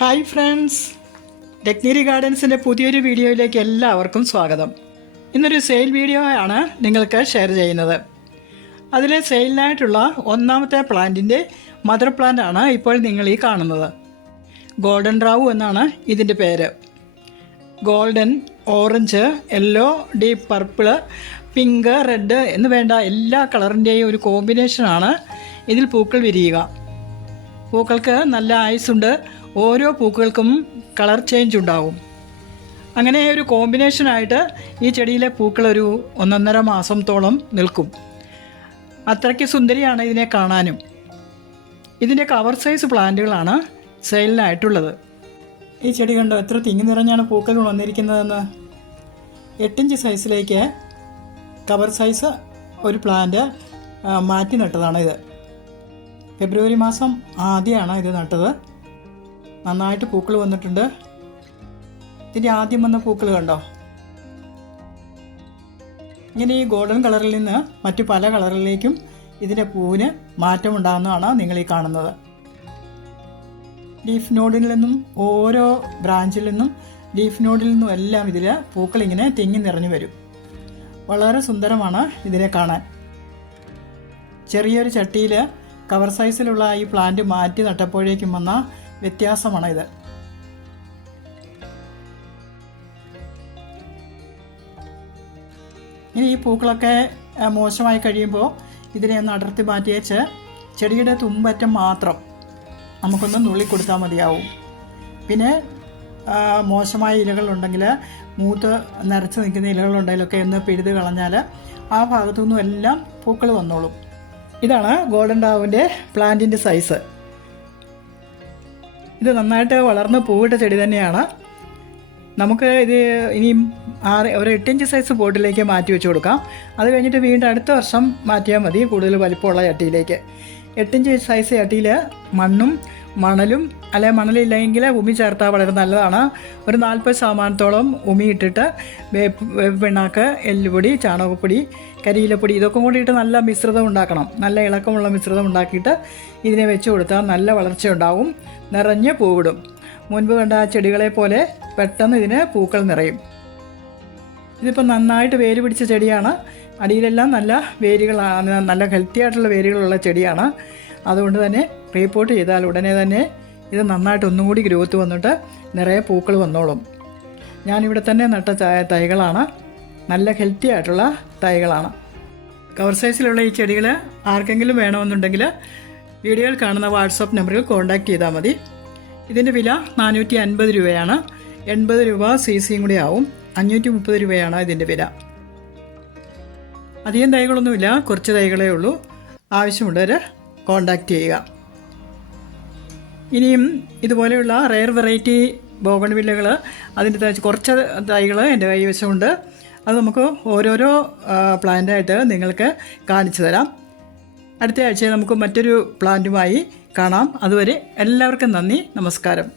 Hi friends, ടെക്നീരി ഗാർഡൻസിൻ്റെ പുതിയൊരു വീഡിയോയിലേക്ക് എല്ലാവർക്കും സ്വാഗതം. ഇന്നൊരു സെയിൽ വീഡിയോ ആണ് നിങ്ങൾക്ക് ഷെയർ ചെയ്യുന്നത്. അതിലെ സെയിലിനായിട്ടുള്ള ഒന്നാമത്തെ പ്ലാന്റിൻ്റെ മദർ പ്ലാന്റ് ആണ് ഇപ്പോൾ നിങ്ങൾ ഈ കാണുന്നത്. ഗോൾഡൻ റാവു എന്നാണ് ഇതിൻ്റെ പേര്. Golden, orange, yellow, deep purple, pink, red എന്ന് വേണ്ട എല്ലാ കളറിൻ്റെയും ഒരു കോമ്പിനേഷനാണ് ഇതിൽ പൂക്കൾ വിരിയുക. പൂക്കൾക്ക് നല്ല ആയുസ്സുണ്ട്. ഓരോ പൂക്കൾക്കും കളർ ചേഞ്ച് ഉണ്ടാവും. അങ്ങനെ ഒരു കോമ്പിനേഷനായിട്ട് ഈ ചെടിയിലെ പൂക്കൾ ഒരു 1.5 മാസത്തോളം നിൽക്കും. അത്രയ്ക്ക് സുന്ദരിയാണ് ഇതിനെ കാണാനും. ഇതിൻ്റെ കവർ സൈസ് പ്ലാന്റുകളാണ് സെയിലിനായിട്ടുള്ളത്. ഈ ചെടി കണ്ടോ എത്ര തിങ്ങി നിറഞ്ഞാണ് പൂക്കൾ വന്നിരിക്കുന്നതെന്ന്. 8 ഇഞ്ച് സൈസിലേക്ക് കവർ സൈസ് ഒരു പ്ലാന്റ് മാറ്റി നട്ടതാണ് ഇത്. ഫെബ്രുവരി മാസം ആദ്യമാണ് ഇത് നട്ടത്. നന്നായിട്ട് പൂക്കൾ വന്നിട്ടുണ്ട്. ഇതിൻ്റെ ആദ്യം വന്ന പൂക്കൾ കണ്ടോ. ഇങ്ങനെ ഈ ഗോൾഡൻ കളറിൽ നിന്ന് മറ്റു പല കളറിലേക്കും ഇതിൻ്റെ പൂവിന് മാറ്റമുണ്ടാകുന്നതാണ് നിങ്ങൾ ഈ കാണുന്നത്. ലീഫ് നോഡിൽ നിന്നും ഓരോ ബ്രാഞ്ചിൽ നിന്നും ലീഫ് നോഡിൽ നിന്നും എല്ലാം ഇതിൽ പൂക്കൾ ഇങ്ങനെ തിങ്ങി നിറഞ്ഞു വരും. വളരെ സുന്ദരമാണ് ഇതിനെ കാണാൻ. ചെറിയൊരു ചട്ടിയിൽ കവർ സൈസിലുള്ള ഈ പ്ലാന്റ് മാറ്റി നട്ടപ്പോഴേക്കും വന്ന വ്യത്യാസമാണ് ഇത്. ഇനി ഈ പൂക്കളൊക്കെ മോശമായി കഴിയുമ്പോൾ ഇതിനെ ഒന്ന് അടർത്തി മാറ്റി വെച്ച് ചെടിയുടെ തുമ്പറ്റം മാത്രം നമുക്കൊന്ന് നുള്ളിക്കൊടുത്താൽ മതിയാവും. പിന്നെ മോശമായ ഇലകളുണ്ടെങ്കിൽ, മൂത്ത് നരച്ച് നിൽക്കുന്ന ഇലകളുണ്ടെങ്കിലൊക്കെ ഒന്ന് പിഴുത് കളഞ്ഞാൽ ആ ഭാഗത്തു നിന്നും എല്ലാം പൂക്കൾ വന്നോളും. ഇതാണ് ഗോൾഡൻ റാവുവിൻ്റെ പ്ലാന്റിൻ്റെ സൈസ്. ഇത് നന്നായിട്ട് വളർന്ന് പൂവിട്ട ചെടി തന്നെയാണ്. നമുക്ക് ഇത് ഇനിയും ഒരു 8 ഇഞ്ച് സൈസ് പോട്ടിലേക്ക് മാറ്റി വെച്ച് കൊടുക്കാം. അത് കഴിഞ്ഞിട്ട് വീണ്ടും അടുത്ത വർഷം മാറ്റിയാൽ മതി, കൂടുതൽ വലിപ്പമുള്ള ചട്ടിയിലേക്ക്. 8 ഇഞ്ച് സൈസ് ചട്ടിയിൽ മണ്ണും മണലും, അല്ലെ മണലില്ലെങ്കിൽ ഉമി ചേർത്താൽ വളരെ നല്ലതാണ്. ഒരു 40% ഉമി ഇട്ടിട്ട് പിണ്ണാക്ക്, എല്ലുപൊടി, ചാണകപ്പൊടി, കരിയിലപ്പൊടി ഇതൊക്കെ കൂടിയിട്ട് നല്ല മിശ്രിതം ഉണ്ടാക്കണം. നല്ല ഇളക്കമുള്ള മിശ്രിതം ഉണ്ടാക്കിയിട്ട് ഇതിനെ വെച്ച് കൊടുത്താൽ നല്ല വളർച്ച ഉണ്ടാവും. നിറഞ്ഞ് പൂവിടും. മുൻപ് കണ്ട ചെടികളെ പോലെ പെട്ടെന്ന് ഇതിന് പൂക്കൾ നിറയും. ഇതിപ്പോൾ നന്നായിട്ട് വേര് പിടിച്ച ചെടിയാണ്. അടിയിലെല്ലാം നല്ല വേരുകളാണ്, നല്ല ഹെൽത്തി ആയിട്ടുള്ള വേരുകളുള്ള ചെടിയാണ്. അതുകൊണ്ട് തന്നെ റീപോർട്ട് ചെയ്താൽ ഉടനെ തന്നെ ഇത് നന്നായിട്ട് ഒന്നും കൂടി ഗ്രോത്ത് വന്നിട്ട് നിറയെ പൂക്കൾ വന്നോളും. ഞാനിവിടെ തന്നെ നട്ട തൈകളാണ്. നല്ല ഹെൽത്തി ആയിട്ടുള്ള തൈകളാണ്. കവർ സൈസിലുള്ള ഈ ചെടികൾ ആർക്കെങ്കിലും വേണമെന്നുണ്ടെങ്കിൽ വീഡിയോയിൽ കാണുന്ന വാട്സാപ്പ് നമ്പറിൽ കോൺടാക്റ്റ് ചെയ്താൽ മതി. ഇതിൻ്റെ വില 450 രൂപയാണ്. 80 രൂപ CCയും കൂടി ആവും. 530 രൂപയാണ് ഇതിൻ്റെ വില. അധികം തൈകളൊന്നുമില്ല, കുറച്ച് തൈകളേ ഉള്ളൂ. ആവശ്യമുള്ളവർ കോൺടാക്റ്റ് ചെയ്യുക. ഇനിയും ഇതുപോലെയുള്ള റെയർ വെറൈറ്റി ബോഗൺവില്ലകൾ, അതിൻ്റെ കുറച്ച് തൈകൾ എൻ്റെ കൈവശമുണ്ട്. അത് നമുക്ക് ഓരോരോ പ്ലാന്റായിട്ട് നിങ്ങൾക്ക് കാണിച്ചു തരാം. അടുത്ത ആഴ്ച നമുക്ക് മറ്റൊരു പ്ലാന്റുമായി കാണാം. അതുവരെ എല്ലാവർക്കും നന്ദി, നമസ്കാരം.